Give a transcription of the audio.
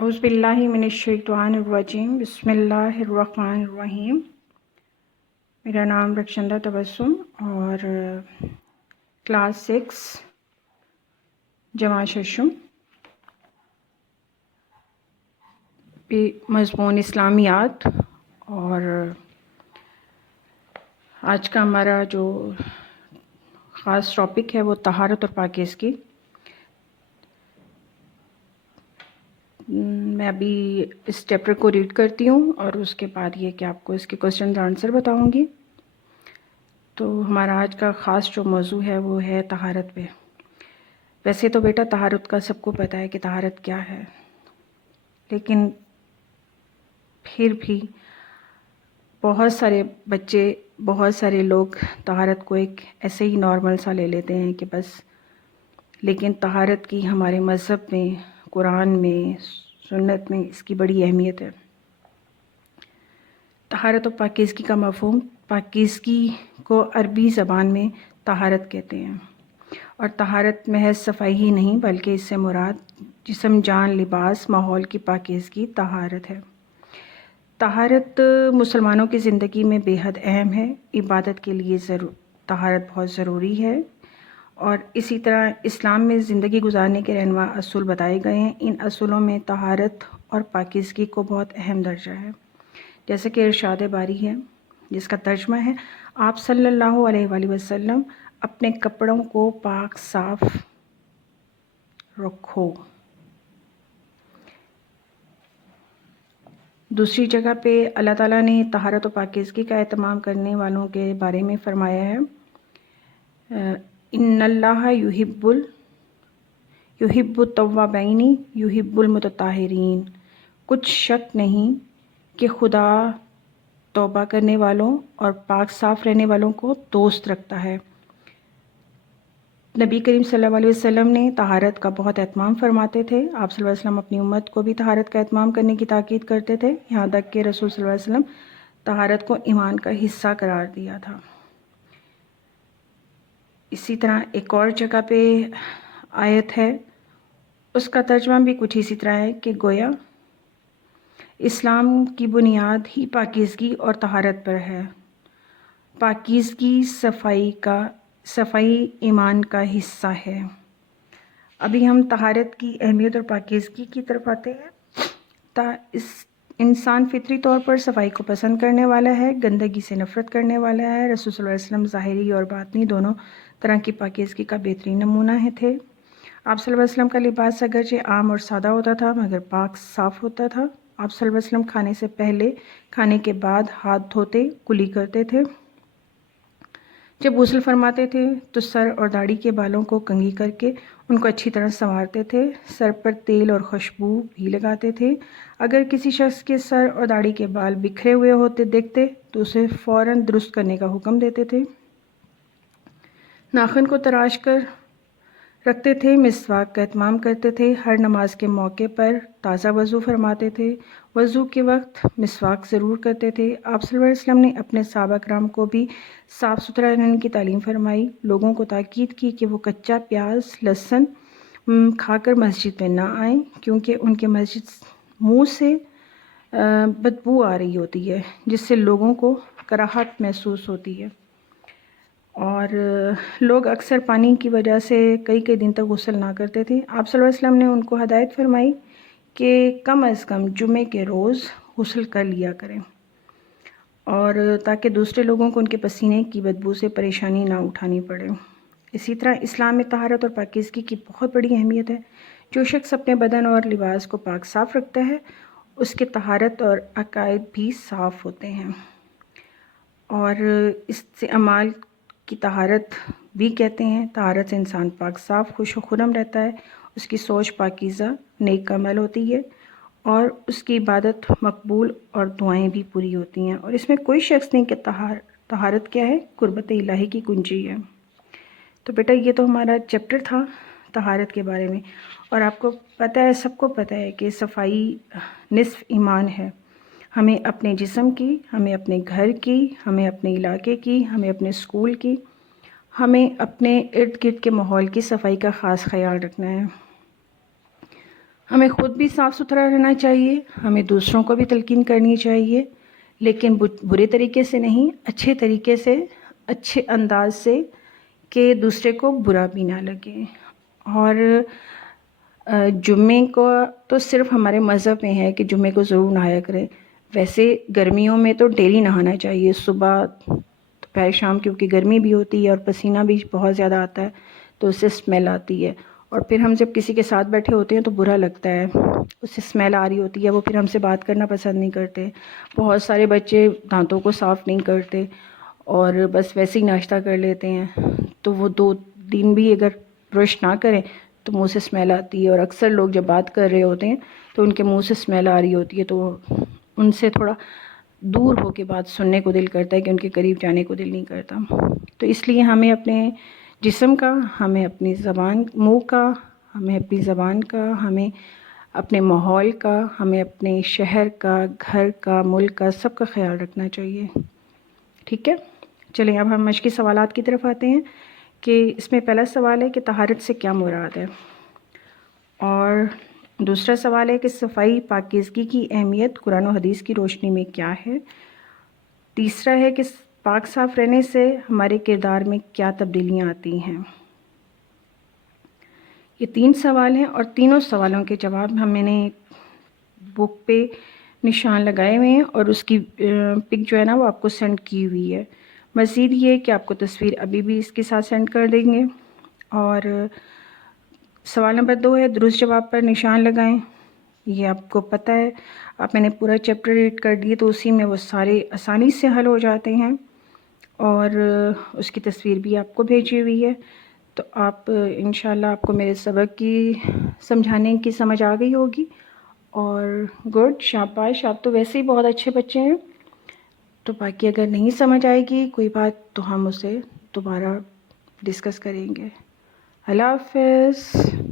اعوذ باللہ من الشیطان الرجیم بسم اللہ الرحمن الرحیم۔ میرا نام رکشندہ تبسم اور کلاس 6 جمع ششم مضمون اسلامیات، اور آج کا ہمارا جو خاص ٹاپک ہے وہ طہارت اور پاکیزگی۔ میں ابھی اس چیپٹر کو ریڈ کرتی ہوں اور اس کے بعد یہ کہ آپ کو اس کے کوسچنز آنسر بتاؤں گی۔ تو ہمارا آج کا خاص جو موضوع ہے وہ ہے طہارت پہ۔ ویسے تو بیٹا طہارت کا سب کو پتہ ہے کہ طہارت کیا ہے، لیکن پھر بھی بہت سارے بچے، بہت سارے لوگ طہارت کو ایک ایسے ہی نارمل سا لے لیتے ہیں کہ بس، لیکن طہارت کی ہمارے مذہب میں، قرآن میں، سنت میں اس کی بڑی اہمیت ہے۔ طہارت و پاکیزگی کا مفہوم، پاکیزگی کو عربی زبان میں طہارت کہتے ہیں، اور طہارت محض صفائی ہی نہیں بلکہ اس سے مراد جسم، جان، لباس، ماحول کی پاکیزگی طہارت ہے۔ طہارت مسلمانوں کی زندگی میں بے حد اہم ہے۔ عبادت کے لیے طہارت بہت ضروری ہے، اور اسی طرح اسلام میں زندگی گزارنے کے رہنما اصول بتائے گئے ہیں۔ ان اصولوں میں طہارت اور پاکیزگی کو بہت اہم درجہ ہے، جیسے کہ ارشاد باری ہے جس کا ترجمہ ہے: آپ صلی اللہ علیہ وآلہ وسلم اپنے کپڑوں کو پاک صاف رکھو۔ دوسری جگہ پہ اللہ تعالیٰ نے طہارت و پاکیزگی کا اہتمام کرنے والوں کے بارے میں فرمایا ہے: ان اللہ یحب التوابین یحب المتطہرین۔ کچھ شک نہیں کہ خدا توبہ کرنے والوں اور پاک صاف رہنے والوں کو دوست رکھتا ہے۔ نبی کریم صلی اللہ علیہ وسلم نے طہارت کا بہت اہتمام فرماتے تھے۔ آپ صلی اللہ علیہ وسلم اپنی امت کو بھی طہارت کا اہتمام کرنے کی تاکید کرتے تھے، یہاں تک کہ رسول صلی اللہ علیہ وسلم طہارت کو ایمان کا حصہ قرار دیا تھا۔ اسی طرح ایک اور جگہ پہ آیت ہے، اس کا ترجمہ بھی کچھ اسی طرح ہے کہ گویا اسلام کی بنیاد ہی پاکیزگی اور طہارت پر ہے۔ پاکیزگی صفائی ایمان کا حصہ ہے۔ ابھی ہم طہارت کی اہمیت اور پاکیزگی کی طرف آتے ہیں۔ انسان فطری طور پر صفائی کو پسند کرنے والا ہے، گندگی سے نفرت کرنے والا ہے۔ رسول صلی اللہ علیہ وسلم ظاہری اور باطنی دونوں طرح کی پاکیزگی کا بہترین نمونہ تھے۔ آپ صلی اللہ علیہ وسلم کا لباس اگرچہ عام اور سادہ ہوتا تھا مگر پاک صاف ہوتا تھا۔ آپ صلی اللہ علیہ وسلم کھانے سے پہلے، کھانے کے بعد ہاتھ دھوتے، کلی کرتے تھے۔ جب غسل فرماتے تھے تو سر اور داڑھی کے بالوں کو کنگھی کر کے ان کو اچھی طرح سنوارتے تھے۔ سر پر تیل اور خوشبو بھی لگاتے تھے۔ اگر کسی شخص کے سر اور داڑھی کے بال بکھرے ہوئے ہوتے دیکھتے تو اسے فوراً درست کرنے کا حکم دیتے تھے۔ ناخن کو تراش کر رکھتے تھے۔ مسواک کا اہتمام کرتے تھے۔ ہر نماز کے موقع پر تازہ وضو فرماتے تھے۔ وضو کے وقت مسواک ضرور کرتے تھے۔ آپ صلی اللہ علیہ وسلم نے اپنے صحابہ کرام کو بھی صاف ستھرا رہنے کی تعلیم فرمائی، لوگوں کو تاکید کی کہ وہ کچا پیاز، لہسن کھا کر مسجد میں نہ آئیں، کیونکہ ان کے مسجد منہ سے بدبو آ رہی ہوتی ہے جس سے لوگوں کو کراہت محسوس ہوتی ہے، اور لوگ اکثر پانی کی وجہ سے کئی کئی دن تک غسل نہ کرتے تھے۔ آپ صلی اللہ علیہ وسلم نے ان کو ہدایت فرمائی کہ کم از کم جمعے کے روز غسل کر لیا کریں، اور تاکہ دوسرے لوگوں کو ان کے پسینے کی بدبو سے پریشانی نہ اٹھانی پڑے۔ اسی طرح اسلام میں طہارت اور پاکیزگی کی بہت بڑی اہمیت ہے۔ جو شخص اپنے بدن اور لباس کو پاک صاف رکھتا ہے اس کے طہارت اور عقائد بھی صاف ہوتے ہیں، اور اس سے اعمال کی طہارت بھی کہتے ہیں۔ طہارت سے انسان پاک صاف، خوش و خرم رہتا ہے، اس کی سوچ پاکیزہ، نیک عمل ہوتی ہے، اور اس کی عبادت مقبول اور دعائیں بھی پوری ہوتی ہیں۔ اور اس میں کوئی شخص نہیں کہ طہارت کیا ہے، قربت الہی کی کنجی ہے۔ تو بیٹا یہ تو ہمارا چیپٹر تھا طہارت کے بارے میں، اور آپ کو پتہ ہے، سب کو پتہ ہے کہ صفائی نصف ایمان ہے۔ ہمیں اپنے جسم کی، ہمیں اپنے گھر کی، ہمیں اپنے علاقے کی، ہمیں اپنے اسکول کی، ہمیں اپنے ارد گرد کے ماحول کی صفائی کا خاص خیال رکھنا ہے۔ ہمیں خود بھی صاف ستھرا رہنا چاہیے، ہمیں دوسروں کو بھی تلقین کرنی چاہیے، لیکن برے طریقے سے نہیں، اچھے طریقے سے، اچھے انداز سے کہ دوسرے کو برا بھی نہ لگے۔ اور جمعے کو تو صرف ہمارے مذہب میں ہے کہ جمعے کو ضرور نہایا کریں، ویسے گرمیوں میں تو ڈیلی نہانا چاہیے، صبح دوپہر شام، کیونکہ گرمی بھی ہوتی ہے اور پسینہ بھی بہت زیادہ آتا ہے تو اس سے اسمیل آتی ہے، اور پھر ہم جب کسی کے ساتھ بیٹھے ہوتے ہیں تو برا لگتا ہے، اس سے اسمیل آ رہی ہوتی ہے، وہ پھر ہم سے بات کرنا پسند نہیں کرتے۔ بہت سارے بچے دانتوں کو صاف نہیں کرتے اور بس ویسے ہی ناشتہ کر لیتے ہیں، تو وہ 2 دن بھی اگر برش نہ کریں تو منہ سے اسمیل آتی ہے، اور اکثر لوگ جب بات کر رہے ہوتے ہیں تو ان کے منہ سے اسمیل آ رہی ہوتی ہے، تو ان سے تھوڑا دور ہو کے بات سننے کو دل کرتا ہے کہ ان کے قریب جانے کو دل نہیں کرتا۔ تو اس لیے ہمیں اپنے جسم کا، ہمیں اپنی زبان، منہ کا، ہمیں اپنی زبان کا، ہمیں اپنے ماحول کا، ہمیں اپنے شہر کا، گھر کا، ملک کا، سب کا خیال رکھنا چاہیے۔ ٹھیک ہے، چلیں اب ہم مشقی سوالات کی طرف آتے ہیں کہ اس میں پہلا سوال ہے کہ طہارت سے کیا مراد ہے، اور دوسرا سوال ہے کہ صفائی پاکیزگی کی اہمیت قرآن و حدیث کی روشنی میں کیا ہے، تیسرا ہے کہ پاک صاف رہنے سے ہمارے کردار میں کیا تبدیلیاں آتی ہیں۔ یہ 3 سوال ہیں اور تینوں سوالوں کے جواب میں نے بک پہ نشان لگائے ہوئے ہیں اور اس کی پک جو ہے نا وہ آپ کو سینڈ کی ہوئی ہے۔ مزید یہ کہ آپ کو تصویر ابھی بھی اس کے ساتھ سینڈ کر دیں گے۔ اور سوال نمبر 2 ہے درست جواب پر نشان لگائیں۔ یہ آپ کو پتہ ہے، آپ میں نے پورا چیپٹر ریڈ کر دیے تو اسی میں وہ سارے آسانی سے حل ہو جاتے ہیں، اور اس کی تصویر بھی آپ کو بھیجی ہوئی ہے، تو آپ انشاءاللہ آپ کو میرے سبق کی سمجھانے کی سمجھ آ گئی ہوگی۔ اور گڈ، شاباش، آپ تو ویسے ہی بہت اچھے بچے ہیں۔ تو باقی اگر نہیں سمجھ آئے گی کوئی بات تو ہم اسے دوبارہ ڈسکس کریں گے۔ اللہ حافظ۔